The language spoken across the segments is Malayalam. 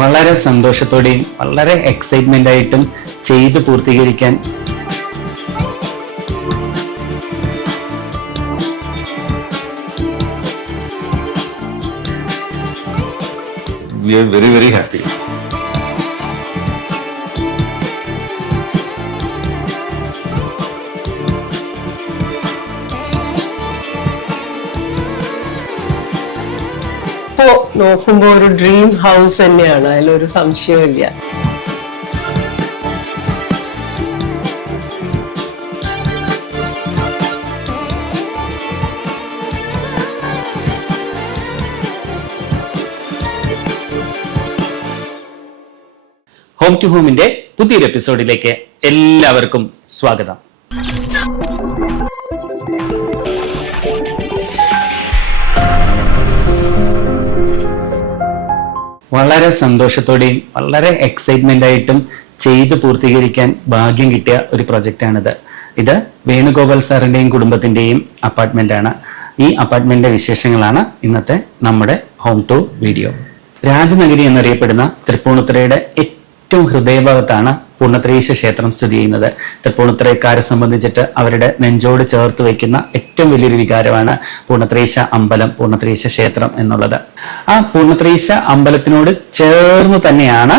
വളരെ സന്തോഷത്തോടെയും വളരെ എക്സൈറ്റ്മെന്റ് ആയിട്ടും ചെയ്ത് പൂർത്തീകരിക്കാൻ we are very, very happy. ഇപ്പോ നോക്കുമ്പോ ഒരു ഡ്രീം ഹൗസ് തന്നെയാണ്, അതിലൊരു സംശയമില്ല. ഹോം ടു ഹോമിന്റെ പുതിയൊരു എപ്പിസോഡിലേക്ക് എല്ലാവർക്കും സ്വാഗതം. വളരെ സന്തോഷത്തോടെയും വളരെ എക്സൈറ്റ്മെന്റ് ആയിട്ടും ചെയ്ത് പൂർത്തീകരിക്കാൻ ഭാഗ്യം കിട്ടിയ ഒരു പ്രൊജക്റ്റാണിത്. ഇത് വേണുഗോപാൽ സാറിന്റെയും കുടുംബത്തിന്റെയും അപ്പാർട്ട്മെന്റ് ആണ്. ഈ അപ്പാർട്ട്മെന്റിന്റെ വിശേഷങ്ങളാണ് ഇന്നത്തെ നമ്മുടെ ഹോം ടു വീഡിയോ. രാജനഗരി എന്നറിയപ്പെടുന്ന തൃപ്പൂണിത്തുറയുടെ ഏറ്റവും ഹൃദയഭാഗത്താണ് പൂർണ്ണത്രയീശ ക്ഷേത്രം സ്ഥിതി ചെയ്യുന്നത്. തൃപ്പൂണിത്തുറക്കാരെ സംബന്ധിച്ചിട്ട് അവരുടെ നെഞ്ചോട് ചേർത്ത് വയ്ക്കുന്ന ഏറ്റവും വലിയൊരു വികാരമാണ് പൂർണ്ണത്രയീശ അമ്പലം, പൂർണ്ണത്രയീശ ക്ഷേത്രം എന്നുള്ളത്. ആ പൂർണ്ണത്രയീശ അമ്പലത്തിനോട് ചേർന്ന് തന്നെയാണ്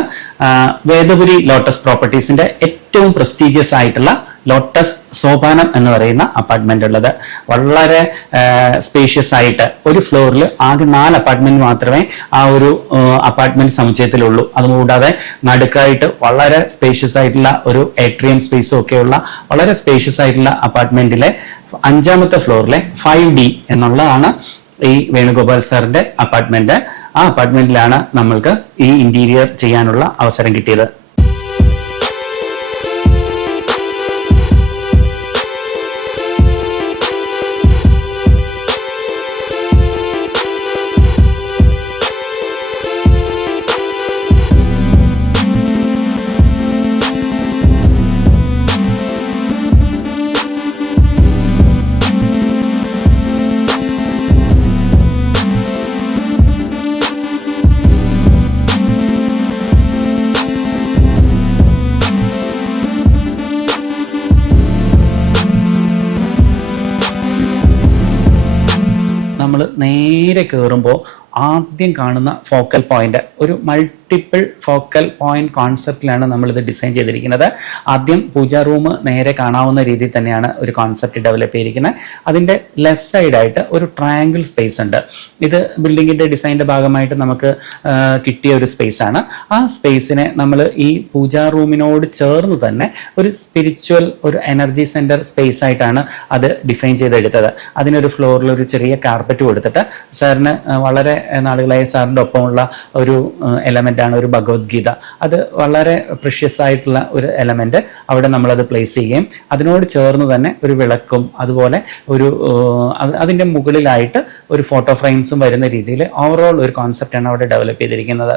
വേദപുരി ലോട്ടസ് പ്രോപ്പർട്ടീസിന്റെ ഏറ്റവും പ്രസ്റ്റീജിയസ് ആയിട്ടുള്ള ലോട്ടസ് സോപാനം എന്ന് പറയുന്ന അപ്പാർട്ട്മെന്റ് ഉള്ളത്. വളരെ സ്പേഷ്യസ് ആയിട്ട് ഒരു ഫ്ലോറിൽ ആകെ 4 അപ്പാർട്ട്മെന്റ് മാത്രമേ ആ ഒരു അപ്പാർട്ട്മെന്റ് സമുച്ചയത്തിലുള്ളൂ. അതുകൂടാതെ നടുക്കായിട്ട് വളരെ സ്പേഷ്യസ് ആയിട്ടുള്ള ഒരു ഏട്രിയം സ്പേസും ഒക്കെയുള്ള വളരെ സ്പേഷ്യസ് ആയിട്ടുള്ള അപ്പാർട്ട്മെന്റിലെ 5ാമത്തെ ഫ്ലോറിലെ 5D എന്നുള്ളതാണ് ഈ വേണുഗോപാൽ സാറിന്റെ അപ്പാർട്ട്മെന്റ്. ആ അപ്പാർട്ട്മെന്റിലാണ് നമ്മൾക്ക് ഈ ഇന്റീരിയർ ചെയ്യാനുള്ള അവസരം കിട്ടിയത്. നമ്മൾ നേരെ കയറുമ്പോൾ ആദ്യം കാണുന്ന ഫോക്കൽ പോയിന്റ് ഒരു മൾട്ടിപ്പിൾ ഫോക്കൽ പോയിന്റ് കോൺസെപ്റ്റിലാണ് നമ്മളിത് ഡിസൈൻ ചെയ്തിരിക്കുന്നത്. ആദ്യം പൂജാ റൂം നേരെ കാണാവുന്ന രീതിയിൽ തന്നെയാണ് ഒരു കോൺസെപ്റ്റ് ഡെവലപ്പ് ചെയ്തിരിക്കുന്നത്. അതിന്റെ ലെഫ്റ്റ് സൈഡായിട്ട് ഒരു ട്രയാങ്കിൾ സ്പേസ് ഉണ്ട്. ഇത് ബിൽഡിങ്ങിന്റെ ഡിസൈനിന്റെ ഭാഗമായിട്ട് നമുക്ക് കിട്ടിയ ഒരു സ്പേസ് ആണ്. ആ സ്പേസിനെ നമ്മൾ ഈ പൂജാ റൂമിനോട് ചേർന്ന് തന്നെ ഒരു സ്പിരിച്വൽ ഒരു എനർജി സെന്റർ സ്പേസ് ആയിട്ടാണ് അത് ഡിഫൈൻ ചെയ്തെടുത്തത്. അതിനൊരു ഫ്ലോറിൽ ഒരു ചെറിയ കാർപ്പറ്റ് കൊടുത്തിട്ട് സാറിന് വളരെ നാളുകളായി സാറിൻ്റെ ഒപ്പമുള്ള ഒരു എലമെന്റ് ആണ് ഒരു ഭഗവത്ഗീത. അത് വളരെ പ്രിഷ്യസ് ആയിട്ടുള്ള ഒരു എലമെന്റ് അവിടെ നമ്മളത് പ്ലേസ് ചെയ്യുകയും അതിനോട് ചേർന്ന് തന്നെ ഒരു വിളക്കും അതുപോലെ ഒരു അതിൻ്റെ മുകളിലായിട്ട് ഒരു ഫോട്ടോ ഫ്രെയിംസും വരുന്ന രീതിയിൽ ഓവറോൾ ഒരു കോൺസെപ്റ്റാണ് അവിടെ ഡെവലപ്പ് ചെയ്തിരിക്കുന്നത്.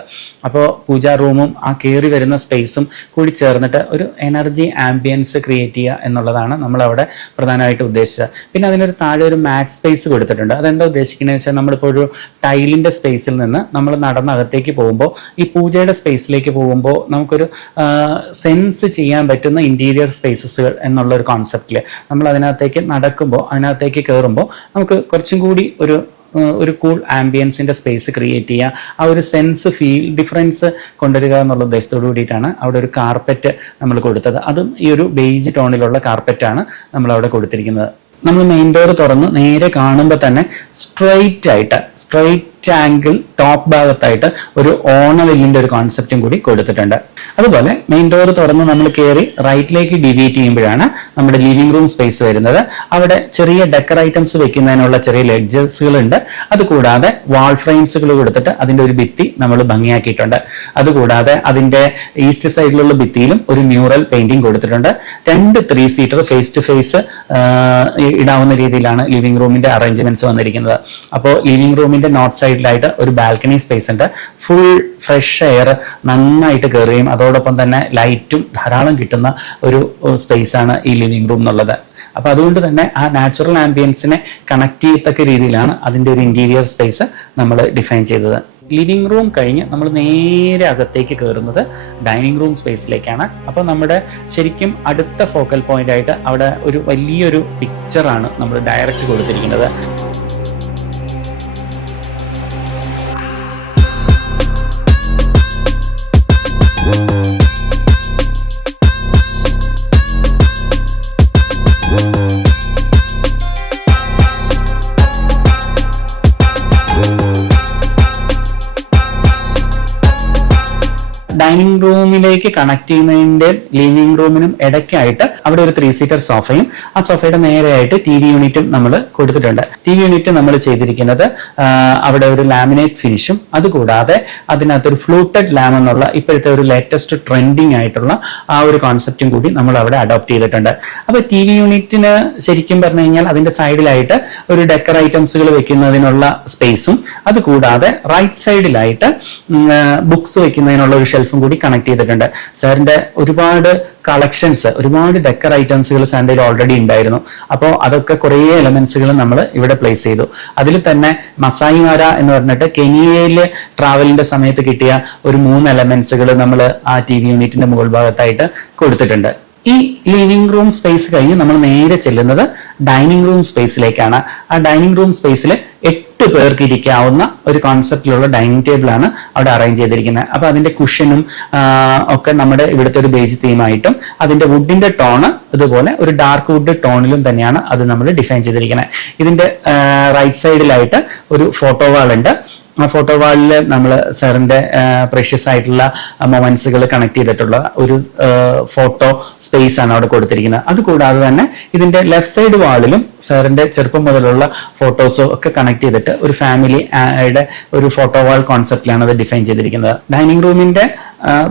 അപ്പോൾ പൂജാ റൂമും ആ കയറി വരുന്ന സ്പേസും കൂടി ചേർന്നിട്ട് ഒരു എനർജി ആംബിയൻസ് ക്രിയേറ്റ് ചെയ്യുക എന്നുള്ളതാണ് നമ്മളവിടെ പ്രധാനമായിട്ട് ഉദ്ദേശിച്ചത്. പിന്നെ അതിനൊരു താഴെ ഒരു മാറ്റ് സ്പേസ് കൊടുത്തിട്ടുണ്ട്. അതെന്താ ഉദ്ദേശിക്കുന്നത് വെച്ചാൽ നമ്മളിപ്പോൾ ഒരു ടൈലിന്റെ സ്പേസിൽ നിന്ന് നമ്മൾ നടന്നകത്തേക്ക് പോകുമ്പോൾ ഈ പൂജയുടെ സ്പേസിലേക്ക് പോകുമ്പോൾ നമുക്കൊരു സെൻസ് ചെയ്യാൻ പറ്റുന്ന ഇന്റീരിയർ സ്പേസസുകൾ എന്നുള്ള ഒരു കോൺസെപ്റ്റിൽ നമ്മൾ അതിനകത്തേക്ക് നടക്കുമ്പോൾ അതിനകത്തേക്ക് കയറുമ്പോൾ നമുക്ക് കുറച്ചും കൂടി ഒരു കൂൾ ആംബിയൻസിന്റെ സ്പേസ് ക്രിയേറ്റ് ചെയ്യുക, ആ ഒരു സെൻസ് ഫീൽ ഡിഫറൻസ് കൊണ്ടുവരിക എന്നുള്ള ഉദ്ദേശത്തോടു കൂടിയിട്ടാണ് അവിടെ ഒരു കാർപ്പറ്റ് നമ്മൾ കൊടുത്തത്. അതും ഈ ഒരു ബേജ് ടോണിലുള്ള കാർപ്പറ്റാണ് നമ്മൾ അവിടെ കൊടുത്തിരിക്കുന്നത്. നമ്മൾ മെയിൻ ഡോർ തുറന്ന് നേരെ കാണുമ്പോൾ തന്നെ സ്ട്രെയിറ്റ് ആംഗിൾ ടോപ്പ് ഭാഗത്തായിട്ട് ഒരു ഓണവില്ലിന്റെ ഒരു കോൺസെപ്റ്റും കൂടി കൊടുത്തിട്ടുണ്ട്. അതുപോലെ മെയിൻ ഡോർ തുറന്ന് നമ്മൾ കയറി റൈറ്റിലേക്ക് ഡിവിയേറ്റ് ചെയ്യുമ്പോഴാണ് നമ്മുടെ ലിവിംഗ് റൂം സ്പേസ് വരുന്നത്. അവിടെ ചെറിയ ഡെക്കർ ഐറ്റംസ് വെക്കുന്നതിനുള്ള ചെറിയ ലെഡ്ജസുകൾ ഉണ്ട്. അതുകൂടാതെ വാൾ ഫ്രെയിംസുകൾ കൊടുത്തിട്ട് അതിന്റെ ഒരു ഭിത്തി നമ്മൾ ഭംഗിയാക്കിയിട്ടുണ്ട്. അതുകൂടാതെ അതിന്റെ ഈസ്റ്റ് സൈഡിലുള്ള ഭിത്തിയിലും ഒരു മ്യൂറൽ പെയിന്റിംഗ് കൊടുത്തിട്ടുണ്ട്. 2 3 സീറ്റർ ഫേസ് ടു ഫേസ് ഇടാവുന്ന രീതിയിലാണ് ലിവിംഗ് റൂമിന്റെ അറേഞ്ച്മെന്റ്സ് വന്നിരിക്കുന്നത്. അപ്പോൾ ലിവിംഗ് റൂമിന്റെ നോർത്ത് സൈഡിലായിട്ട് ഒരു ബാൽക്കണി സ്പേസ് ഉണ്ട്. ഫുൾ ഫ്രഷ് എയർ നന്നായിട്ട് കയറുകയും അതോടൊപ്പം തന്നെ ലൈറ്റും ധാരാളം കിട്ടുന്ന ഒരു സ്പേസ് ആണ് ഈ ലിവിംഗ് റൂം എന്നുള്ളത്. അപ്പൊ അതുകൊണ്ട് തന്നെ ആ നാച്ചുറൽ ആംബിയൻസിനെ കണക്ട് ചെയ്യത്തക്ക രീതിയിലാണ് അതിന്റെ ഒരു ഇന്റീരിയർ സ്പേസ് നമ്മൾ ഡിഫൈൻ ചെയ്തത്. ലിവിംഗ് റൂം കഴിഞ്ഞ് നമ്മൾ നേരെ അകത്തേക്ക് കയറുന്നത് ഡൈനിങ് റൂം സ്പേസിലേക്കാണ്. അപ്പോൾ നമ്മുടെ ശരിക്കും അടുത്ത ഫോക്കൽ പോയിന്റ് ആയിട്ട് അവിടെ ഒരു വലിയൊരു പിക്ചറാണ് നമ്മൾ ഡയറക്റ്റ് കൊടുത്തിരിക്കുന്നത്. ഡൈനിങ് റൂമിലേക്ക് കണക്ട് ചെയ്യുന്നതിന്റെ ലിവിംഗ് റൂമിനും ഇടയ്ക്കായിട്ട് അവിടെ ഒരു 3 സീറ്റർ സോഫയും ആ സോഫയുടെ നേരെയായിട്ട് TV യൂണിറ്റും നമ്മൾ കൊടുത്തിട്ടുണ്ട്. TV യൂണിറ്റ് നമ്മൾ ചെയ്തിരിക്കുന്നത് അവിടെ ഒരു ലാമിനേറ്റ് ഫിനിഷും അതുകൂടാതെ അതിനകത്തൊരു ഫ്ലൂട്ടഡ് ലാം എന്നുള്ള ഇപ്പോഴത്തെ ഒരു ലേറ്റസ്റ്റ് ട്രെൻഡിങ് ആയിട്ടുള്ള ആ ഒരു കോൺസെപ്റ്റും കൂടി നമ്മൾ അവിടെ അഡോപ്റ്റ് ചെയ്തിട്ടുണ്ട്. അപ്പൊ TV യൂണിറ്റിന് ശരിക്കും പറഞ്ഞു കഴിഞ്ഞാൽ അതിന്റെ സൈഡിലായിട്ട് ഒരു ഡെക്കർ ഐറ്റംസുകൾ വെക്കുന്നതിനുള്ള സ്പേസും അതുകൂടാതെ റൈറ്റ് സൈഡിലായിട്ട് ബുക്സ് വെക്കുന്നതിനുള്ള ഒരു ഷെൽഫും കൂടി കണക്ട് ചെയ്തിട്ടുണ്ട്. സാറിന്റെ ഒരുപാട് കളക്ഷൻസ്, ഒരുപാട് ഡെക്കർ ഐറ്റംസുകൾ സാറിന്റെ ഓൾറെഡി ഉണ്ടായിരുന്നു. അപ്പോൾ അതൊക്കെ കുറേ എലമെന്റ്സുകൾ നമ്മൾ ഇവിടെ പ്ലേസ് ചെയ്തു. അതിൽ തന്നെ മസായിമാര എന്ന് പറഞ്ഞിട്ട് കെനിയയില് ട്രാവലിന്റെ സമയത്ത് കിട്ടിയ ഒരു 3 എലമെന്റ്സുകൾ നമ്മൾ ആ TV യൂണിറ്റിന്റെ മുകൾ ഭാഗത്തായിട്ട് കൊടുത്തിട്ടുണ്ട്. ഈ ലിവിംഗ് റൂം സ്പേസ് കഴിഞ്ഞ് നമ്മൾ നേരെ ചെല്ലുന്നത് ഡൈനിങ് റൂം സ്പേസിലേക്കാണ്. ആ ഡൈനിങ് റൂം സ്പേസിൽ 8 പേർക്ക് ഇരിക്കാവുന്ന ഒരു കോൺസെപ്റ്റിലുള്ള ഡൈനിങ് ടേബിൾ ആണ് അവിടെ അറേഞ്ച് ചെയ്തിരിക്കുന്നത്. അപ്പൊ അതിന്റെ കുഷനും ഒക്കെ നമ്മുടെ ഇവിടുത്തെ ഒരു ബേസ് തീമായിട്ടും അതിന്റെ വുഡിന്റെ ടോണ് ഇതുപോലെ ഒരു ഡാർക്ക് വുഡ് ടോണിലും തന്നെയാണ് അത് നമ്മൾ ഡിഫൈൻ ചെയ്തിരിക്കുന്നത്. ഇതിന്റെ റൈറ്റ് സൈഡിലായിട്ട് ഒരു ഫോട്ടോ വാൾ ഉണ്ട്. ആ ഫോട്ടോ വാളിൽ നമ്മൾ സാറിന്റെ പ്രഷ്യസ് ആയിട്ടുള്ള മൊമെന്റ്സുകൾ കണക്ട് ചെയ്തിട്ടുള്ള ഒരു ഫോട്ടോ സ്പേസ് ആണ് അവിടെ കൊടുത്തിരിക്കുന്നത്. അതുകൂടാതെ തന്നെ ഇതിന്റെ ലെഫ്റ്റ് സൈഡ് വാളിലും സാറിന്റെ ചെറുപ്പം മുതലുള്ള ഫോട്ടോസോ ഒക്കെ കണക്ട് ചെയ്തിട്ട് ഒരു ഫാമിലിയുടെ ഒരു ഫോട്ടോ വാൾ കോൺസെപ്റ്റിലാണ് അത് ഡിഫൈൻ ചെയ്തിരിക്കുന്നത്. ഡൈനിങ് റൂമിന്റെ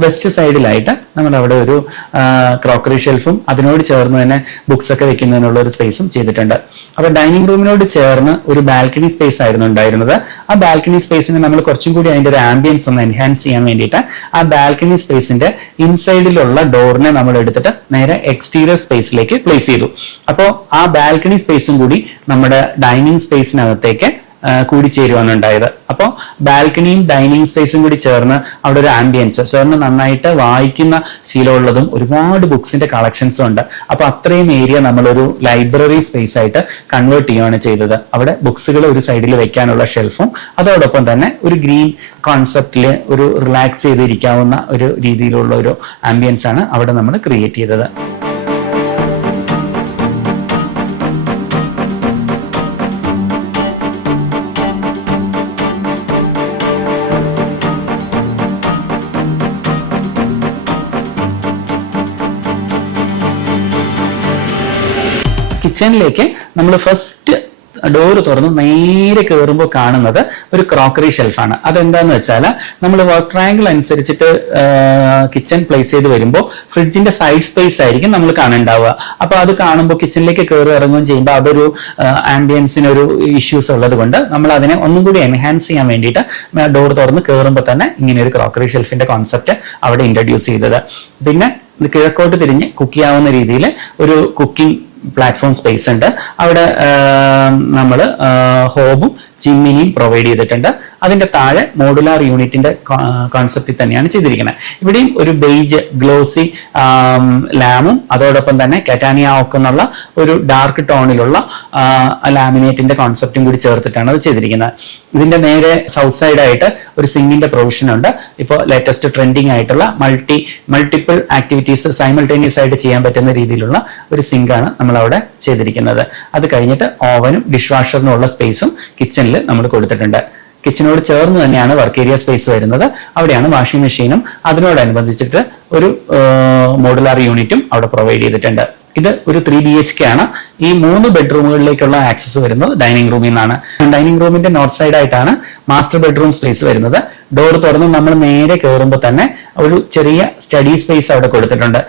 വെസ്റ്റ് സൈഡിലായിട്ട് നമ്മൾ അവിടെ ഒരു ക്രോക്കറി ഷെൽഫും അതിനോട് ചേർന്ന് തന്നെ ബുക്സ് ഒക്കെ വെക്കുന്നതിനുള്ള ഒരു സ്പേസും ചെയ്തിട്ടുണ്ട്. അപ്പൊ ഡൈനിങ് റൂമിനോട് ചേർന്ന് ഒരു ബാൽക്കണി സ്പേസ് ആയിരുന്നു ഉണ്ടായിരുന്നത്. ആ ബാൽക്കണി സ്പേസിന് നമ്മൾ കുറച്ചും കൂടി അതിന്റെ ഒരു ആംബിയൻസ് ഒന്ന് എൻഹാൻസ് ചെയ്യാൻ വേണ്ടിയിട്ട് ആ ബാൽക്കണി സ്പേസിന്റെ ഇൻസൈഡിലുള്ള ഡോറിനെ നമ്മൾ എടുത്തിട്ട് നേരെ എക്സ്റ്റീരിയർ സ്പേസിലേക്ക് പ്ലേസ് ചെയ്തു. അപ്പോൾ ആ ബാൽക്കണി സ്പേസും കൂടി നമ്മുടെ ഡൈനിങ് സ്പേസിനകത്തേക്ക് കൂടിച്ചേരുവാണ് ഉണ്ടായത്. അപ്പോൾ ബാൽക്കണിയും ഡൈനിങ് സ്പേസും കൂടി ചേർന്ന് അവിടെ ഒരു ആംബിയൻസ്, സാറിന് നന്നായിട്ട് വായിക്കുന്ന ശീലമുള്ളതും ഒരുപാട് ബുക്സിന്റെ കളക്ഷൻസും ഉണ്ട്. അപ്പൊ അത്രയും ഏരിയ നമ്മളൊരു ലൈബ്രറി സ്പേസ് ആയിട്ട് കൺവേർട്ട് ചെയ്യുകയാണ് ചെയ്തത്. അവിടെ ബുക്സുകൾ ഒരു സൈഡിൽ വെക്കാനുള്ള ഷെൽഫും അതോടൊപ്പം തന്നെ ഒരു ഗ്രീൻ കോൺസെപ്റ്റിൽ ഒരു റിലാക്സ് ചെയ്തിരിക്കാവുന്ന ഒരു രീതിയിലുള്ള ഒരു ആംബിയൻസ് ആണ് അവിടെ നമ്മൾ ക്രിയേറ്റ് ചെയ്തത്. കിച്ചണിലേക്ക് നമ്മൾ ഫസ്റ്റ് ഡോറ് തുറന്ന് നേരെ കയറുമ്പോൾ കാണുന്നത് ഒരു ക്രോക്കറി ഷെൽഫാണ്. അതെന്താന്ന് വെച്ചാൽ നമ്മൾ വർക്ക് ട്രയാങ്കിൾ അനുസരിച്ചിട്ട് കിച്ചൺ പ്ലേസ് ചെയ്ത് വരുമ്പോൾ ഫ്രിഡ്ജിന്റെ സൈഡ് സ്പേസ് ആയിരിക്കും നമ്മൾ കാണുന്നുണ്ടാവുക. അപ്പൊ അത് കാണുമ്പോൾ കിച്ചണിലേക്ക് കയറി ഇറങ്ങുകയും ചെയ്യുമ്പോൾ അതൊരു ആംബിയൻസിനൊരു ഇഷ്യൂസ് ഉള്ളത് കൊണ്ട് നമ്മൾ അതിനെ ഒന്നും കൂടി എൻഹാൻസ് ചെയ്യാൻ വേണ്ടിയിട്ട് ഡോർ തുറന്ന് കയറുമ്പോൾ തന്നെ ഇങ്ങനെ ഒരു ക്രോക്കറി ഷെൽഫിന്റെ കോൺസെപ്റ്റ് അവിടെ ഇൻട്രൊഡ്യൂസ് ചെയ്തത്. പിന്നെ കിഴക്കോട്ട് തിരിഞ്ഞ് കുക്ക് ചെയ്യാവുന്ന രീതിയിൽ ഒരു കുക്കിംഗ് പ്ലാറ്റ്ഫോം സ്പേസ് ഉണ്ട്. അവിടെ നമ്മൾ ഹോബും ചിമ്മിനിയും പ്രൊവൈഡ് ചെയ്തിട്ടുണ്ട്. അതിന്റെ താഴെ മോഡുലാർ യൂണിറ്റിന്റെ കോൺസെപ്റ്റിൽ തന്നെയാണ് ചെയ്തിരിക്കുന്നത്. ഇവിടെയും ഒരു ബെയ്ജ് ഗ്ലോസി ലാമും അതോടൊപ്പം തന്നെ കറ്റാനിയ ഓക്ക് എന്നുള്ള ഒരു ഡാർക്ക് ടോണിലുള്ള ലാമിനേറ്റിന്റെ കോൺസെപ്റ്റും കൂടി ചേർത്തിട്ടാണ് അത് ചെയ്തിരിക്കുന്നത്. ഇതിന്റെ നേരെ സൗത്ത് സൈഡ് ആയിട്ട് ഒരു സിങ്കിന്റെ പ്രൊവിഷൻ ഉണ്ട്. ഇപ്പോൾ ലേറ്റസ്റ്റ് ട്രെൻഡിങ് ആയിട്ടുള്ള മൾട്ടിപ്പിൾ ആക്ടിവിറ്റീസ് സൈമൾട്ടേനിയസ് ആയിട്ട് ചെയ്യാൻ പറ്റുന്ന രീതിയിലുള്ള ഒരു സിങ്കാണ് നമ്മൾ അവിടെ ചെയ്തിരിക്കുന്നത്. അത് കഴിഞ്ഞിട്ട് ഓവനും ഡിഷ് വാഷറിനും ഉള്ള സ്പേസും കിച്ചണിൽ നമ്മൾ കൊടുത്തിട്ടുണ്ട്. കിച്ചനോട് ചേർന്ന് തന്നെയാണ് വർക്ക് ഏരിയ സ്പേസ് വരുന്നത്. അവിടെയാണ് വാഷിംഗ് മെഷീനും അതിനോടനുബന്ധിച്ചിട്ട് ഒരു മോഡുലാർ യൂണിറ്റും അവിടെ പ്രൊവൈഡ് ചെയ്തിട്ടുണ്ട്. ഇത് ഒരു 3 BHK ആണ്. ഈ 3 ബെഡ്റൂമുകളിലേക്കുള്ള ആക്സസ് വരുന്നത് ഡൈനിങ് റൂമിൽ നിന്നാണ്. ഡൈനിങ് റൂമിന്റെ നോർത്ത് സൈഡ് ആയിട്ടാണ് മാസ്റ്റർ ബെഡ്റൂം സ്പേസ് വരുന്നത്. ഡോർ തുറന്ന് നമ്മൾ നേരെ കയറുമ്പോൾ തന്നെ ഒരു ചെറിയ സ്റ്റഡി സ്പേസ് അവിടെ കൊടുത്തിട്ടുണ്ട്.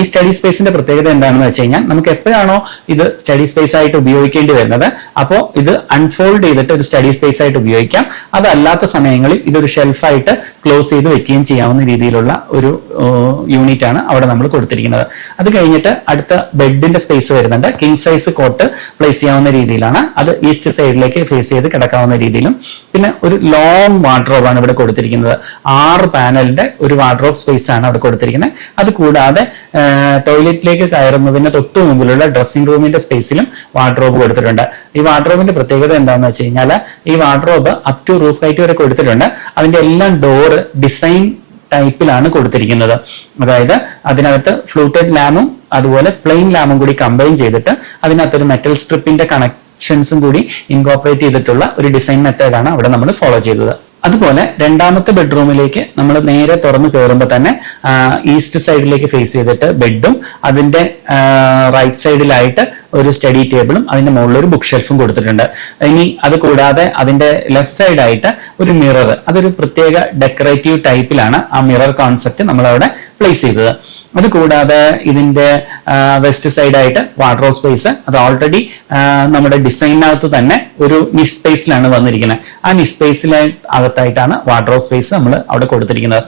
ഈ സ്റ്റഡി സ്പേസിന്റെ പ്രത്യേകത എന്താണെന്ന് വെച്ച് കഴിഞ്ഞാൽ നമുക്ക് എപ്പോഴാണോ ഇത് സ്റ്റഡി സ്പേസ് ആയിട്ട് ഉപയോഗിക്കേണ്ടി വരുന്നത് അപ്പോൾ ഇത് അൺഫോൾഡ് ചെയ്തിട്ട് ഒരു സ്റ്റഡി സ്പേസ് ആയിട്ട് ഉപയോഗിക്കാം. അതല്ലാത്ത സമയങ്ങളിൽ ഇതൊരു ഷെൽഫായിട്ട് ക്ലോസ് ചെയ്ത് വെക്കുകയും ചെയ്യാവുന്ന രീതിയിലുള്ള ഒരു യൂണിറ്റ് ആണ് അവിടെ നമ്മൾ കൊടുത്തിരിക്കുന്നത്. അത് കഴിഞ്ഞിട്ട് അടുത്ത ബെഡിന്റെ സ്പേസ് വരുന്നുണ്ട്. കിങ് സൈസ് കോട്ട് പ്ലേസ് ചെയ്യാവുന്ന രീതിയിലാണ്. അത് ഈസ്റ്റ് സൈഡിലേക്ക് ഫേസ് ചെയ്ത് കിടക്കാവുന്ന രീതിയിലും. പിന്നെ ഒരു ലോങ് വാർഡ്രോബ് ആണ് ഇവിടെ കൊടുത്തിരിക്കുന്നത്. 6 പാനലിന്റെ ഒരു വാർഡ്രോബ് സ്പേസ് ആണ് അവിടെ കൊടുത്തിരിക്കുന്നത്. അത് കൂടാതെ ടോയ്ലറ്റിലേക്ക് കയറുന്നതിന് തൊട്ടു മുമ്പിലുള്ള ഡ്രസ്സിംഗ് റൂമിന്റെ സ്പേസിലും വാർഡ്രോബ് കൊടുത്തിട്ടുണ്ട്. ഈ വാർഡ്രോബിന്റെ പ്രത്യേകത എന്താണെന്ന് വെച്ച് കഴിഞ്ഞാൽ ഈ wardrobe up to roof height വരെ കൊടുത്തിട്ടുണ്ട്. അതിന്റെ എല്ലാം ഡോറ് ഡിസൈൻ ടൈപ്പിലാണ് കൊടുത്തിരിക്കുന്നത്. അതായത് അതിനകത്ത് ഫ്ലൂട്ടഡ് ലാമും അതുപോലെ പ്ലെയിൻ ലാമും കൂടി കമ്പൈൻ ചെയ്തിട്ട് അതിനകത്തൊരു മെറ്റൽ സ്ട്രിപ്പിന്റെ കണക്ഷൻസും കൂടി ഇൻകോപ്പറേറ്റ് ചെയ്തിട്ടുള്ള ഒരു ഡിസൈൻ മെത്തേഡാണ് അവിടെ നമ്മൾ ഫോളോ ചെയ്തത്. അതുപോലെ രണ്ടാമത്തെ ബെഡ്റൂമിലേക്ക് നമ്മൾ നേരെ തുറന്നു കയറുമ്പോൾ തന്നെ ഈസ്റ്റ് സൈഡിലേക്ക് ഫേസ് ചെയ്തിട്ട് ബെഡും അതിന്റെ റൈറ്റ് സൈഡിലായിട്ട് ഒരു സ്റ്റഡി ടേബിളും അതിന്റെ മുകളിൽ ഒരു ബുക്ക് ഷെൽഫും കൊടുത്തിട്ടുണ്ട്. ഇനി അത് കൂടാതെ അതിന്റെ ലെഫ്റ്റ് സൈഡായിട്ട് ഒരു മിറർ, അതൊരു പ്രത്യേക ഡെക്കറേറ്റീവ് ടൈപ്പിലാണ് ആ മിറർ കോൺസെപ്റ്റ് നമ്മൾ അവിടെ പ്ലേസ് ചെയ്തത്. അത് കൂടാതെ ഇതിന്റെ വെസ്റ്റ് സൈഡായിട്ട് വാർഡ്രോബ് സ്പേസ്, അത് ഓൾറെഡി നമ്മുടെ ഡിസൈനിനകത്ത് തന്നെ ഒരു നിഷ് സ്പേസിലാണ് വന്നിരിക്കുന്നത്. ആ നിഷ് സ്പേസിലെ അകത്തായിട്ടാണ് വാർഡ്രോബ് സ്പേസ് നമ്മൾ അവിടെ കൊടുത്തിരിക്കുന്നത്.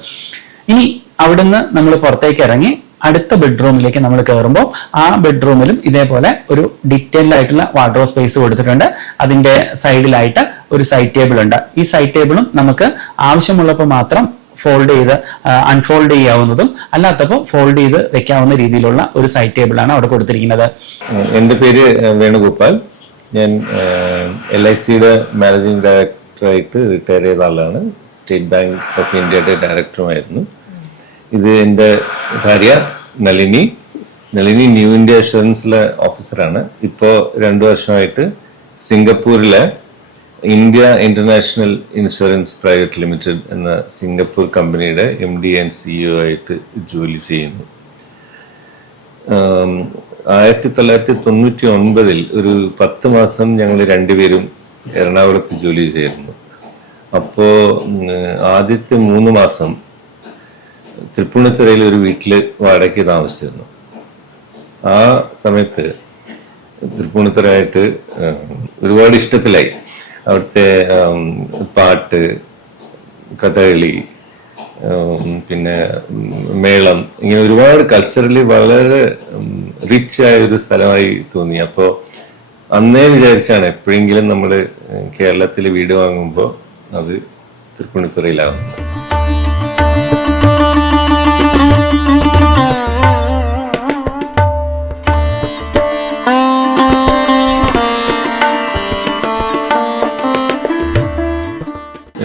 ഇനി അവിടുന്ന് നമ്മൾ പുറത്തേക്ക് ഇറങ്ങി അടുത്ത ബെഡ്റൂമിലേക്ക് നമ്മൾ കയറുമ്പോൾ ആ ബെഡ്റൂമിലും ഇതേപോലെ ഒരു ഡീറ്റെയിൽഡ് ആയിട്ടുള്ള വാർഡ്രോബ് സ്പേസ് കൊടുത്തിട്ടുണ്ട്. അതിന്റെ സൈഡിലായിട്ട് ഒരു സൈഡ് ടേബിൾ ഉണ്ട്. ഈ സൈഡ് ടേബിളും നമുക്ക് ആവശ്യമുള്ളപ്പോൾ മാത്രം ഫോൾഡ് ചെയ്ത് അൺഫോൾഡ് ചെയ്യാവുന്നതും അല്ലാത്തപ്പോൾ ഫോൾഡ് ചെയ്ത് വെക്കാവുന്ന രീതിയിലുള്ള ഒരു സൈഡ് ടേബിൾ ആണ് അവിടെ കൊടുത്തിരിക്കുന്നത്. എൻ്റെ പേര് വേണുഗോപാൽ. ഞാൻ LICയുടെ മാനേജിംഗ് ഡയറക്ടറായിട്ട് റിട്ടയർ ചെയ്ത ആളാണ്. സ്റ്റേറ്റ് ബാങ്ക് ഓഫ് ഇന്ത്യയുടെ ഡയറക്ടറുമായിരുന്നു. ഇത് എൻ്റെ ഭാര്യ നളിനി. ന്യൂ ഇന്ത്യ അഷുറൻസിലെ ഓഫീസറാണ്. ഇപ്പോൾ 2 വർഷമായിട്ട് സിംഗപ്പൂരിലെ India international insurance private limited എന്ന സിംഗപ്പൂർ കമ്പനിയുടെ MD ആൻഡ് CEO ആയിട്ട് ജോലി ചെയ്യുന്നു. 1999 ഒരു 10 മാസം ഞങ്ങൾ രണ്ടുപേരും എറണാകുളത്ത് ജോലി ചെയ്തിരുന്നു. അപ്പോ ആദ്യത്തെ 3 മാസം തൃപ്പൂണിത്തുറയിൽ ഒരു വീട്ടില് വാടകയ്ക്ക് താമസിച്ചിരുന്നു. ആ സമയത്ത് തൃപ്പൂണിത്തുറയായിട്ട് ഒരുപാട് ഇഷ്ടത്തിലായി. അവിടുത്തെ പാട്ട്, കഥകളി, പിന്നെ മേളം, ഇങ്ങനെ ഒരുപാട് കൾച്ചറലി വളരെ റിച്ച് ആയ ഒരു സ്ഥലമായി തോന്നി. അപ്പോൾ അന്നേ വിചാരിച്ചാണ് എപ്പോഴെങ്കിലും നമ്മൾ കേരളത്തിൽ വീട് വാങ്ങുമ്പോൾ അത് തൃപ്പൂണിത്തുറയിലാവും.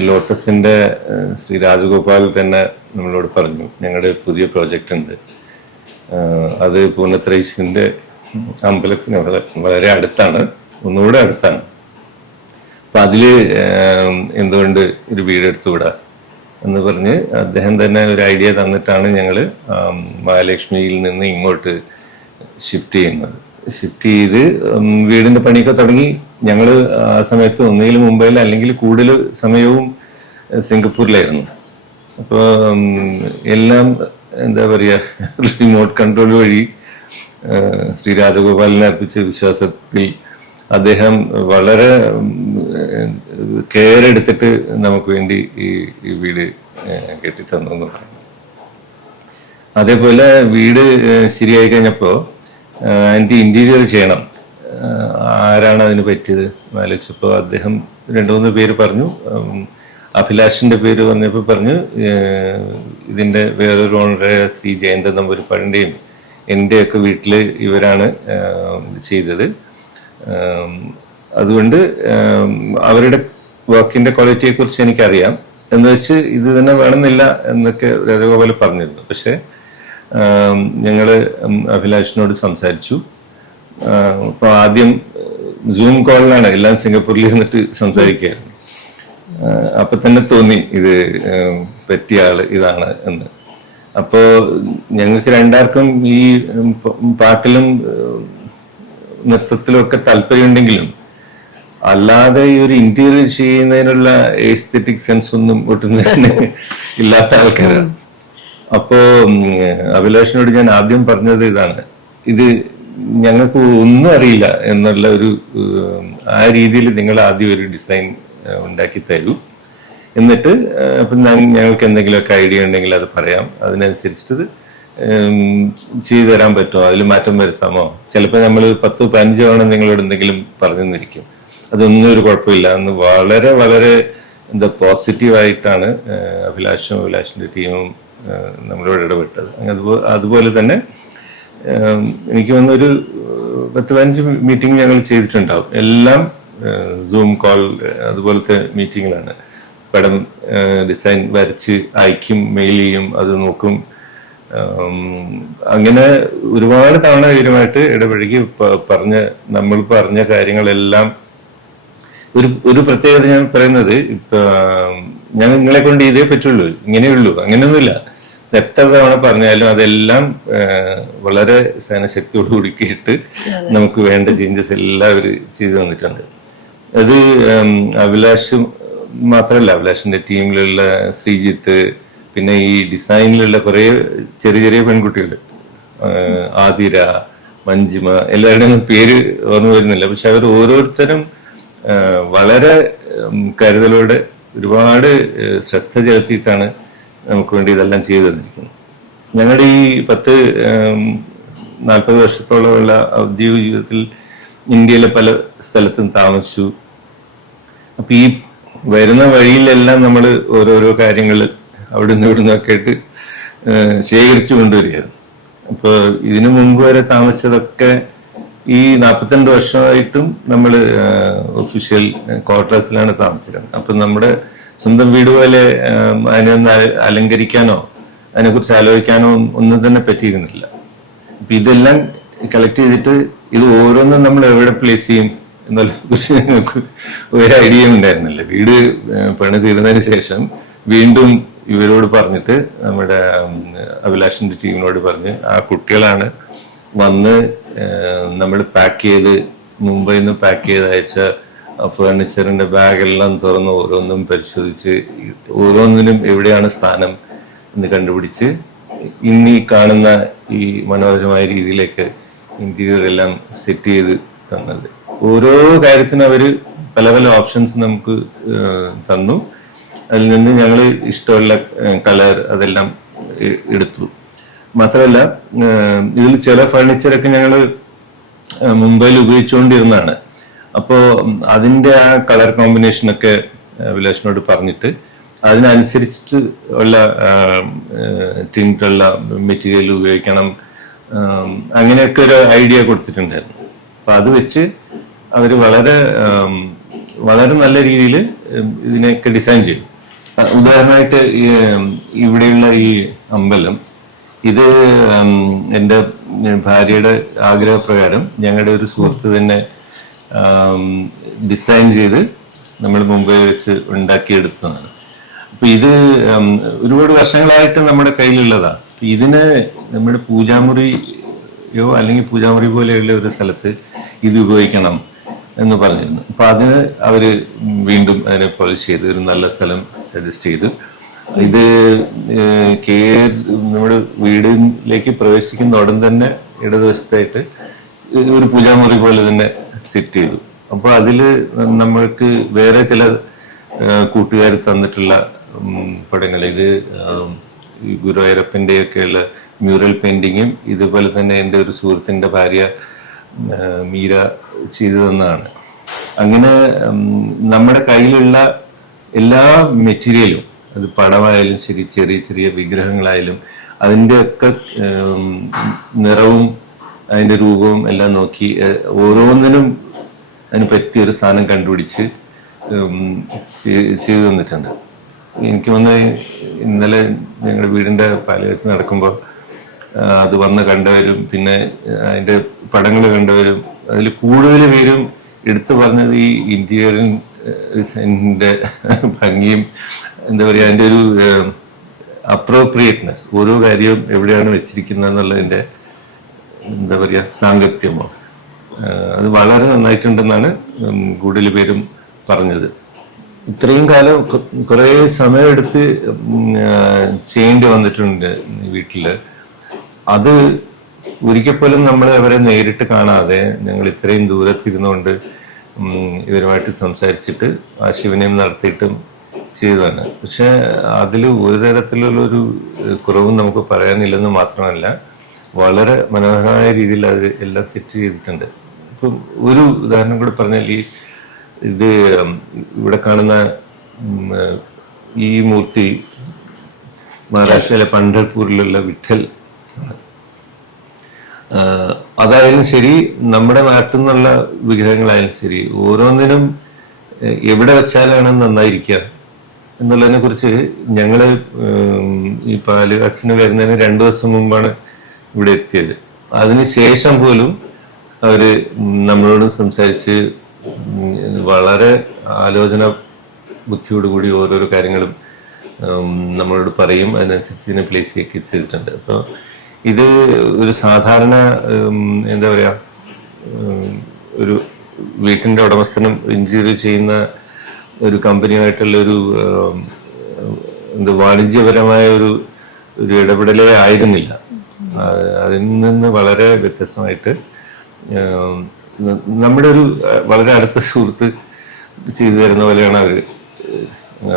ലോട്ടസിന്റെ ശ്രീ രാജഗോപാൽ തന്നെ നമ്മളോട് പറഞ്ഞു, ഞങ്ങളുടെ പുതിയ പ്രോജക്റ്റ് ഉണ്ട്, അത് പൂർണ്ണത്രയീശന്റെ അമ്പലത്തിന് വളരെ അടുത്താണ്, ഒന്നുകൂടെ അടുത്താണ്. അപ്പൊ അതില് എന്തുകൊണ്ട് ഒരു വീടെടുത്തുകൂടാ എന്ന് പറഞ്ഞ് അദ്ദേഹം തന്നെ ഒരു ഐഡിയ തന്നിട്ടാണ് ഞങ്ങള് മഹാലക്ഷ്മിയിൽ നിന്ന് ഇങ്ങോട്ട് ഷിഫ്റ്റ് ചെയ്യുന്നത്. ഷിഫ്റ്റ് ചെയ്ത് വീടിന്റെ പണിയൊക്കെ തുടങ്ങി. ഞങ്ങള് ആ സമയത്ത് ഒന്നുകിൽ മുംബൈയിൽ അല്ലെങ്കിൽ കൂടുതൽ സമയവും സിംഗപ്പൂരിലായിരുന്നു. അപ്പോൾ എല്ലാം എന്താ പറയുക, റിമോട്ട് കൺട്രോൾ വഴി ശ്രീ രാജഗോപാലിനെ അർപ്പിച്ച വിശ്വാസത്തിൽ അദ്ദേഹം വളരെ കെയർ എടുത്തിട്ട് നമുക്ക് വേണ്ടി ഈ വീട് കെട്ടിത്തന്നു എന്ന് പറഞ്ഞു. അതേപോലെ വീട് ശരിയായി കഴിഞ്ഞപ്പോൾ അതിൻ്റെ ഇന്റീരിയർ ചെയ്യണം, ആരാണ് അതിന് പറ്റിയത് ആലോചിച്ചപ്പോൾ അദ്ദേഹം 2-3 പേര് പറഞ്ഞു. അഭിലാഷിന്റെ പേര് പറഞ്ഞപ്പോൾ പറഞ്ഞു ഇതിന്റെ വേറൊരു ഓണറായ ശ്രീ ജയന്ത നമ്പൂരിപ്പാടിന്റെയും എൻ്റെയൊക്കെ വീട്ടില് ഇവരാണ് ഇത് ചെയ്തത്. അതുകൊണ്ട് അവരുടെ വർക്കിന്റെ ക്വാളിറ്റിയെ കുറിച്ച് എനിക്കറിയാം എന്ന് വെച്ച് ഇത് തന്നെ വേണമെന്നില്ല എന്നൊക്കെ രാജഗോപാൽ പറഞ്ഞിരുന്നു. പക്ഷെ ഞങ്ങള് അഭിലാഷിനോട് സംസാരിച്ചു. അപ്പൊ ആദ്യം സൂം കോളിലാണ്, എല്ലാം സിംഗപ്പൂരിൽ ഇരുന്നിട്ട് സംസാരിക്കുകയായിരുന്നു. അപ്പൊ തന്നെ തോന്നി ഇത് പറ്റിയ ആള് ഇതാണ് എന്ന്. അപ്പോ ഞങ്ങൾക്ക് രണ്ടാർക്കും ഈ പാട്ടിലും നൃത്തത്തിലും ഒക്കെ താല്പര്യമുണ്ടെങ്കിലും അല്ലാതെ ഈ ഒരു ഇന്റീരിയർ ചെയ്യുന്നതിനുള്ള എസ്തെറ്റിക് സെൻസ് ഒന്നും ഒട്ടും തന്നെ ഇല്ലാത്ത ആൾക്കാരാണ്. അപ്പോ അഭിലാഷിനോട് ഞാൻ ആദ്യം പറഞ്ഞത് ഇതാണ്, ഇത് ഞങ്ങൾക്ക് ഒന്നും അറിയില്ല എന്നുള്ള ഒരു ആ രീതിയിൽ നിങ്ങൾ ആദ്യം ഒരു ഡിസൈൻ ഉണ്ടാക്കി തരൂ, എന്നിട്ട് അപ്പം ഞങ്ങൾക്ക് എന്തെങ്കിലുമൊക്കെ ഐഡിയ ഉണ്ടെങ്കിൽ അത് പറയാം, അതിനനുസരിച്ചിട്ട് ചെയ്തു തരാൻ പറ്റുമോ, അതിൽ മാറ്റം വരുത്താമോ, ചിലപ്പോൾ നമ്മൾ 10-15 തവണ നിങ്ങളോട് എന്തെങ്കിലും പറഞ്ഞെന്നിരിക്കും, അതൊന്നും ഒരു കുഴപ്പമില്ല എന്ന് വളരെ വളരെ പോസിറ്റീവായിട്ടാണ് അഭിലാഷിന്റെ ടീമും നമ്മളോട് ഇടപെട്ടത്. അതുപോലെ തന്നെ എനിക്ക് വന്നൊരു 10-15 മീറ്റിംഗ് ഞങ്ങൾ ചെയ്തിട്ടുണ്ടാവും. എല്ലാം സൂം കോൾ അതുപോലത്തെ മീറ്റിങ്ങിലാണ്. പടം ഡിസൈൻ വരച്ച് അയക്കും, മെയിൽ ചെയ്യും, അത് നോക്കും. അങ്ങനെ ഒരുപാട് തവണ ഇവരുമായിട്ട് ഇടപഴകി നമ്മൾ പറഞ്ഞ കാര്യങ്ങളെല്ലാം. ഒരു പ്രത്യേകത ഞാൻ പറയുന്നത്, ഇപ്പൊ ഞാൻ നിങ്ങളെ കൊണ്ട് ഇതേ പറ്റുള്ളൂ, ഇങ്ങനെയുള്ളൂ, അങ്ങനെയൊന്നുമില്ല. എത്ര തവണ പറഞ്ഞാലും അതെല്ലാം വളരെ സഹനശക്തിയോട് കൂടി കേട്ട് നമുക്ക് വേണ്ട ചേഞ്ചസ് എല്ലാം അവർ ചെയ്തു തന്നിട്ടുണ്ട്. അത് അഭിലാഷ് മാത്രമല്ല, അഭിലാഷിന്റെ ടീമിലുള്ള ശ്രീജിത്ത്, പിന്നെ ഈ ഡിസൈനിലുള്ള കുറെ ചെറിയ ചെറിയ പെൺകുട്ടികൾ, ആതിര, മഞ്ജിമ, എല്ലാവരുടെയും പേര് ഓർമ്മ വരുന്നില്ല. പക്ഷെ അവർ ഓരോരുത്തരും വളരെ കരുതലോടെ ഒരുപാട് ശ്രദ്ധ ചെലുത്തിയിട്ടാണ് നമുക്ക് വേണ്ടി ഇതെല്ലാം ചെയ്തു തന്നിരിക്കുന്നത്. ഞങ്ങളുടെ ഈ 10-40 വർഷത്തോളമുള്ള ഔദ്യോഗിക ജീവിതത്തിൽ ഇന്ത്യയിലെ പല സ്ഥലത്തും താമസിച്ചു. അപ്പൊ ഈ വരുന്ന വഴിയിലെല്ലാം നമ്മൾ ഓരോരോ കാര്യങ്ങൾ അവിടെ നിന്ന് ഇവിടെ നിന്നൊക്കെ ആയിട്ട് ശേഖരിച്ചു കൊണ്ടുവരികയാണ്. അപ്പൊ ഇതിനു മുമ്പ് വരെ താമസിച്ചതൊക്കെ ഈ 42 വർഷമായിട്ടും നമ്മൾ ഒഫീഷ്യൽ ക്വാർട്ടേഴ്സിലാണ് താമസിച്ചിരുന്നത്. അപ്പൊ നമ്മുടെ സ്വന്തം വീട് പോലെ അതിനൊന്ന് അലങ്കരിക്കാനോ അതിനെക്കുറിച്ച് ആലോചിക്കാനോ ഒന്നും തന്നെ പറ്റിയിരുന്നില്ല. അപ്പൊ ഇതെല്ലാം കളക്ട് ചെയ്തിട്ട് ഇത് ഓരോന്നും നമ്മൾ എവിടെ പ്ലേസ് ചെയ്യും എന്നതിനെ കുറിച്ച് ഞങ്ങൾക്ക് ഒരു ഐഡിയ ഉണ്ടായിരുന്നില്ല. വീട് പണി തീർന്നതിന് ശേഷം വീണ്ടും ഇവരോട് പറഞ്ഞിട്ട് നമ്മുടെ അഭിലാഷിന്റെ ടീമിനോട് പറഞ്ഞ് ആ കുട്ടികളാണ് വന്ന് നമ്മൾ പാക്ക് ചെയ്ത് മുംബൈയിൽ നിന്ന് പാക്ക് ചെയ്ത് അയച്ച ഫർണിച്ചറിന്റെ ബാഗെല്ലാം തുറന്ന് ഓരോന്നും പരിശോധിച്ച് ഓരോന്നിനും എവിടെയാണ് സ്ഥാനം എന്ന് കണ്ടുപിടിച്ച് ഇന്നീ കാണുന്ന ഈ മനോഹരമായ രീതിയിലേക്ക് ഇന്റീരിയർ എല്ലാം സെറ്റ് ചെയ്ത് തന്നത്. ഓരോ കാര്യത്തിനും അവര് പല പല ഓപ്ഷൻസ് നമുക്ക് തന്നു. അതിൽ നിന്ന് ഞങ്ങൾ ഇഷ്ടമുള്ള കളർ അതെല്ലാം എടുത്തു. മാത്രമല്ല ഇതിൽ ചില ഫർണിച്ചറൊക്കെ ഞങ്ങൾ മുംബൈയിൽ ഉപയോഗിച്ചുകൊണ്ടിരുന്നതാണ്. അപ്പോ അതിന്റെ ആ കളർ കോമ്പിനേഷനൊക്കെ അഭിലാഷിനോട് പറഞ്ഞിട്ട് അതിനനുസരിച്ചിട്ട് ഉള്ള ടിൻറ്റുള്ള മെറ്റീരിയൽ ഉപയോഗിക്കണം, അങ്ങനെയൊക്കെ ഒരു ഐഡിയ കൊടുത്തിട്ടുണ്ടായിരുന്നു. അപ്പൊ അത് വെച്ച് അവർ വളരെ വളരെ നല്ല രീതിയിൽ ഇതിനെയൊക്കെ ഡിസൈൻ ചെയ്തു. ഉദാഹരണമായിട്ട് ഇവിടെയുള്ള ഈ അമ്പലം, ഇത് എൻ്റെ ഭാര്യയുടെ ആഗ്രഹപ്രകാരം ഞങ്ങളുടെ ഒരു സുഹൃത്ത് തന്നെ ഡിസൈൻ ചെയ്ത് നമ്മൾ മുംബൈ വെച്ച് ഉണ്ടാക്കിയെടുത്തതാണ്. അപ്പൊ ഇത് ഒരുപാട് വർഷങ്ങളായിട്ട് നമ്മുടെ കയ്യിലുള്ളതാ. ഇതിന് നമ്മുടെ പൂജാമുറിയോ അല്ലെങ്കിൽ പൂജാമുറി പോലെയുള്ള ഒരു സ്ഥലത്ത് ഇത് ഉപയോഗിക്കണം എന്ന് പറഞ്ഞിരുന്നു. അപ്പൊ അതിന് അവര് വീണ്ടും അതിനെ പോളിഷ് ചെയ്ത് ഒരു നല്ല സ്ഥലം സജസ്റ്റ് ചെയ്തു. ഇത് നമ്മുടെ വീടിലേക്ക് പ്രവേശിക്കുന്ന ഉടൻ തന്നെ ഇടതുവശത്തായിട്ട് ഒരു പൂജാമുറി പോലെ തന്നെ സെറ്റ് ചെയ്തു. അപ്പൊ അതില് നമ്മൾക്ക് വേറെ ചില കൂട്ടുകാർ തന്നിട്ടുള്ള പടങ്ങൾ, ഇത് ഈ ഗുരുവായൂരപ്പന്റെ ഒക്കെയുള്ള മ്യൂറൽ പെയിന്റിങ്ങും ഇതുപോലെ തന്നെ എൻ്റെ ഒരു സുഹൃത്തിന്റെ ഭാര്യ മീര ചെയ്തു തന്നതാണ്. അങ്ങനെ നമ്മുടെ കയ്യിലുള്ള എല്ലാ മെറ്റീരിയലും, അത് പടമായാലും ശരി, ചെറിയ ചെറിയ വിഗ്രഹങ്ങളായാലും അതിൻ്റെ ഒക്കെ നിറവും അതിന്റെ രൂപവും എല്ലാം നോക്കി ഓരോന്നിനും അതിന് പറ്റിയൊരു സാധനം കണ്ടുപിടിച്ച് ചെയ്തു തന്നിട്ടുണ്ട്. എനിക്ക് വന്ന് ഇന്നലെ ഞങ്ങളുടെ വീടിന്റെ പാലുകാച്ച് നടക്കുമ്പോൾ അത് വന്ന് കണ്ടവരും പിന്നെ അതിന്റെ പടങ്ങൾ കണ്ടവരും അതിൽ കൂടുതൽ പേരും എടുത്തു പറഞ്ഞത് ഈ ഇന്റീരിയർ ഡിസൈനിന്റെ ഭംഗിയും എന്താ പറയുക അതിന്റെ ഒരു അപ്രോപ്രിയേറ്റ്നെസ്, ഓരോ കാര്യവും എവിടെയാണ് വെച്ചിരിക്കുന്നത് എന്നുള്ളതിന്റെ എന്താ പറയുക സാങ്കത്യമോ, അത് വളരെ നന്നായിട്ടുണ്ടെന്നാണ് കൂടുതൽ പേരും പറഞ്ഞത്. ഇത്രയും കാലം കുറെ സമയമെടുത്ത് ചെയ്യേണ്ടി വന്നിട്ടുണ്ട് വീട്ടില്. അത് ഒരിക്കൽ പോലും നമ്മൾ അവരെ നേരിട്ട് കാണാതെ ഞങ്ങൾ ഇത്രയും ദൂരത്തിരുന്നുകൊണ്ട് ഇവരുമായിട്ട് സംസാരിച്ചിട്ട് ആശയവിനിമയം നടത്തിയിട്ടും ചെയ്തതാണ്. പക്ഷെ അതിൽ ഒരു തരത്തിലുള്ളൊരു കുറവും നമുക്ക് പറയാനില്ലെന്ന് മാത്രമല്ല, വളരെ മനോഹരമായ രീതിയിൽ അത് എല്ലാം സെറ്റ് ചെയ്തിട്ടുണ്ട്. ഇപ്പം ഒരു ഉദാഹരണം കൂടെ പറഞ്ഞാൽ, ഇത് ഇവിടെ കാണുന്ന ഈ മൂർത്തി മഹാരാഷ്ട്രയിലെ പണ്ഡർപൂരിലുള്ള വിഠൽ, അതായാലും ശരി, നമ്മുടെ നാട്ടിൽ നിന്നുള്ള വിഗ്രഹങ്ങളായാലും ശരി, ഓരോന്നിനും എവിടെ വെച്ചാലാണ് നന്നായിരിക്കുക എന്നുള്ളതിനെ കുറിച്ച് ഞങ്ങള് ഈ പാലുകാച്ചിന് വരുന്നതിന് 2 ദിവസം മുമ്പാണ് ഇവിടെ എത്തിയത്. അതിനുശേഷം പോലും അവര് നമ്മളോട് സംസാരിച്ച് വളരെ ആലോചന ബുദ്ധിയോടുകൂടി ഓരോരോ കാര്യങ്ങളും നമ്മളോട് പറയും, അതിനനുസരിച്ച് ഇതിനെ പ്ലേസ് ചെയ്തിട്ടുണ്ട്. അപ്പോൾ ഇത് ഒരു സാധാരണ എന്താ പറയാ, ഒരു വീട്ടിന്റെ ഉടമസ്ഥനും ഇൻറ്റീരിയർ ചെയ്യുന്ന ഒരു കമ്പനിയുമായിട്ടുള്ള ഒരു വാണിജ്യപരമായ ഒരു ഇടപെടലേ ആയിരുന്നില്ല. അതിൽ നിന്ന് വളരെ വ്യത്യസ്തമായിട്ട് നമ്മുടെ ഒരു വളരെ അടുത്ത സുഹൃത്ത് ചെയ്തു തരുന്ന പോലെയാണ് അവർ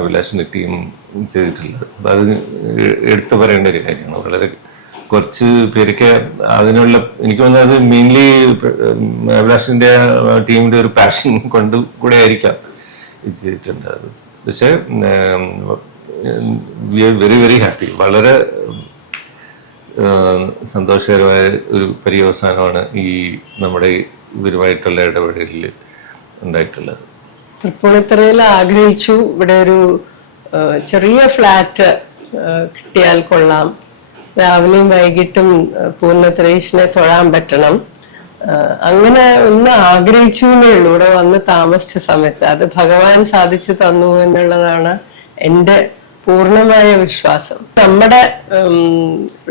അഭിലാഷിന്റെ ടീം ചെയ്തിട്ടുള്ളത്. അപ്പൊ അത് എടുത്തു പറയേണ്ട ഒരു കാര്യമാണ്. വളരെ കുറച്ച് പേരൊക്കെ അതിനുള്ള, എനിക്ക് തോന്നുന്നത് അത് മെയിൻലി അഭിലാഷിന്റെ ടീമിന്റെ ഒരു പാഷൻ കൊണ്ട് കൂടെ ആയിരിക്കാം ഇത് ചെയ്തിട്ടുണ്ടായത്. പക്ഷെ we are very very happy. വളരെ സന്തോഷകരമായ ഒരു പര്യവസാനമാണ് ഈ നമ്മുടെ ഇവരുമായിട്ടുള്ള ഇടപെടലിൽ ഉണ്ടായിട്ടുള്ളത്. തൃപ്പൂണിത്തുറയിൽ ആഗ്രഹിച്ചു ഇവിടെ ഒരു ചെറിയ ഫ്ലാറ്റ് കിട്ടിയാൽ കൊള്ളാം, രാവിലെയും വൈകിട്ടും പൂർണ്ണത്രേശിനെ തൊഴാൻ പറ്റണം, അങ്ങനെ ഒന്ന് ആഗ്രഹിച്ചു എന്നേ ഉള്ളൂ ഇവിടെ വന്ന് താമസിച്ച സമയത്ത്. അത് ഭഗവാൻ സാധിച്ചു തന്നു എന്നുള്ളതാണ് എൻ്റെ പൂർണ്ണമായ വിശ്വാസം. നമ്മുടെ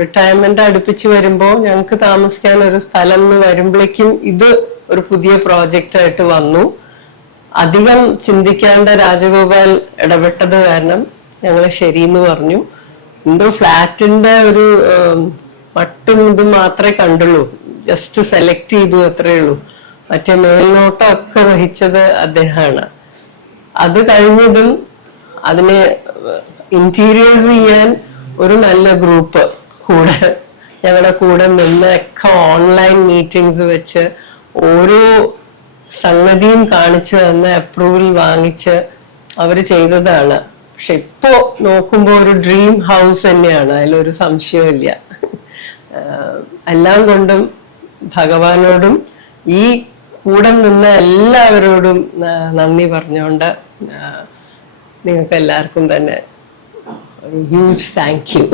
റിട്ടയർമെന്റ് അടുപ്പിച്ച് വരുമ്പോൾ ഞങ്ങൾക്ക് താമസിക്കാൻ ഒരു സ്ഥലം എന്ന് വരുമ്പോഴേക്കും ഇത് ഒരു പുതിയ പ്രോജക്റ്റ് ആയിട്ട് വന്നു. അധികം ചിന്തിക്കാണ്ട് രാജഗോപാൽ ഇടപെട്ടത് കാരണം ഞങ്ങൾ ശരിയെന്ന് പറഞ്ഞു. എന്തോ ഫ്ലാറ്റിന്റെ ഒരു മട്ടും ഇതും മാത്രമേ കണ്ടുള്ളൂ, ജസ്റ്റ് സെലക്ട് ചെയ്തു അത്രേ ഉള്ളൂ. മറ്റേ മേൽനോട്ടം ഒക്കെ വഹിച്ചത് അദ്ദേഹമാണ്. അത് കഴിഞ്ഞതും അതിനെ ഇന്റീരിയേഴ്സ് ചെയ്യാൻ ഒരു നല്ല ഗ്രൂപ്പ് കൂടെ ഞങ്ങളുടെ കൂടെ നിന്നൊക്കെ ഓൺലൈൻ മീറ്റിംഗ്സ് വെച്ച് ഓരോ സംഗതിയും കാണിച്ചു തന്ന് അപ്രൂവൽ വാങ്ങിച്ച് അവര് ചെയ്തതാണ്. പക്ഷെ ഇപ്പോ നോക്കുമ്പോ ഒരു ഡ്രീം ഹൗസ് തന്നെയാണ്, അതിലൊരു സംശയമില്ല. എല്ലാം കൊണ്ടും ഭഗവാനോടും ഈ കൂടെ നിന്ന എല്ലാവരോടും നന്ദി പറഞ്ഞുകൊണ്ട് നിങ്ങൾക്ക് എല്ലാവർക്കും തന്നെ ഒരു ഹ്യൂജ് താങ്ക് യു.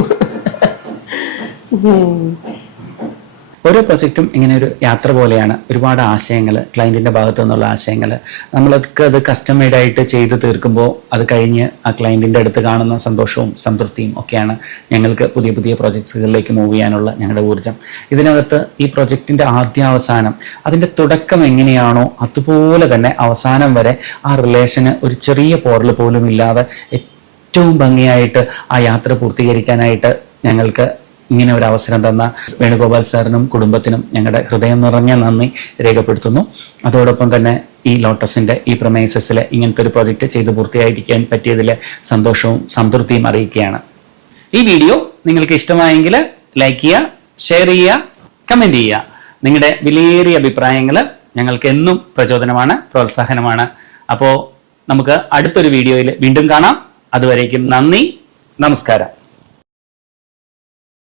ഓരോ പ്രൊജക്റ്റും ഇങ്ങനെ ഒരു യാത്ര പോലെയാണ്. ഒരുപാട് ആശയങ്ങൾ, ക്ലയന്റിന്റെ ഭാഗത്തു നിന്നുള്ള ആശയങ്ങൾ നമ്മളൊക്കെ അത് കസ്റ്റമൈഡ് ആയിട്ട് ചെയ്ത് തീർക്കുമ്പോൾ അത് കഴിഞ്ഞ് ആ ക്ലയന്റിന്റെ അടുത്ത് കാണുന്ന സന്തോഷവും സംതൃപ്തിയും ഒക്കെയാണ് ഞങ്ങൾക്ക് പുതിയ പുതിയ പ്രൊജക്ട്സുകളിലേക്ക് മൂവ് ചെയ്യാനുള്ള ഞങ്ങളുടെ ഊർജ്ജം. ഇതിനകത്ത് ഈ പ്രൊജക്റ്റിന്റെ ആദ്യാവസാനം, അതിന്റെ തുടക്കം എങ്ങനെയാണോ അതുപോലെ തന്നെ അവസാനം വരെ ആ റിലേഷന് ഒരു ചെറിയ പോറൽ പോലും ഇല്ലാതെ ഏറ്റവും ഭംഗിയായിട്ട് ആ യാത്ര പൂർത്തീകരിക്കാനായിട്ട് ഞങ്ങൾക്ക് ഇങ്ങനെ ഒരു അവസരം തന്ന വേണുഗോപാൽ സാറിനും കുടുംബത്തിനും ഞങ്ങളുടെ ഹൃദയം നിറഞ്ഞ നന്ദി രേഖപ്പെടുത്തുന്നു. അതോടൊപ്പം തന്നെ ഈ ലോട്ടസിന്റെ ഈ പ്രൊമൈസസിലെ ഇങ്ങനത്തെ ഒരു പ്രോജക്റ്റ് ചെയ്ത് പൂർത്തിയായിരിക്കാൻ പറ്റിയതിലെ സന്തോഷവും സംതൃപ്തിയും അറിയിക്കുകയാണ്. ഈ വീഡിയോ നിങ്ങൾക്ക് ഇഷ്ടമായെങ്കിൽ ലൈക്ക് ചെയ്യുക, ഷെയർ ചെയ്യുക, കമന്റ് ചെയ്യുക. നിങ്ങളുടെ വിലയേറിയ അഭിപ്രായങ്ങൾ ഞങ്ങൾക്ക് എന്നും പ്രചോദനമാണ്, പ്രോത്സാഹനമാണ്. അപ്പോൾ നമുക്ക് അടുത്തൊരു വീഡിയോയിൽ വീണ്ടും കാണാം. അതുവരേക്കും നന്ദി, നമസ്കാരം.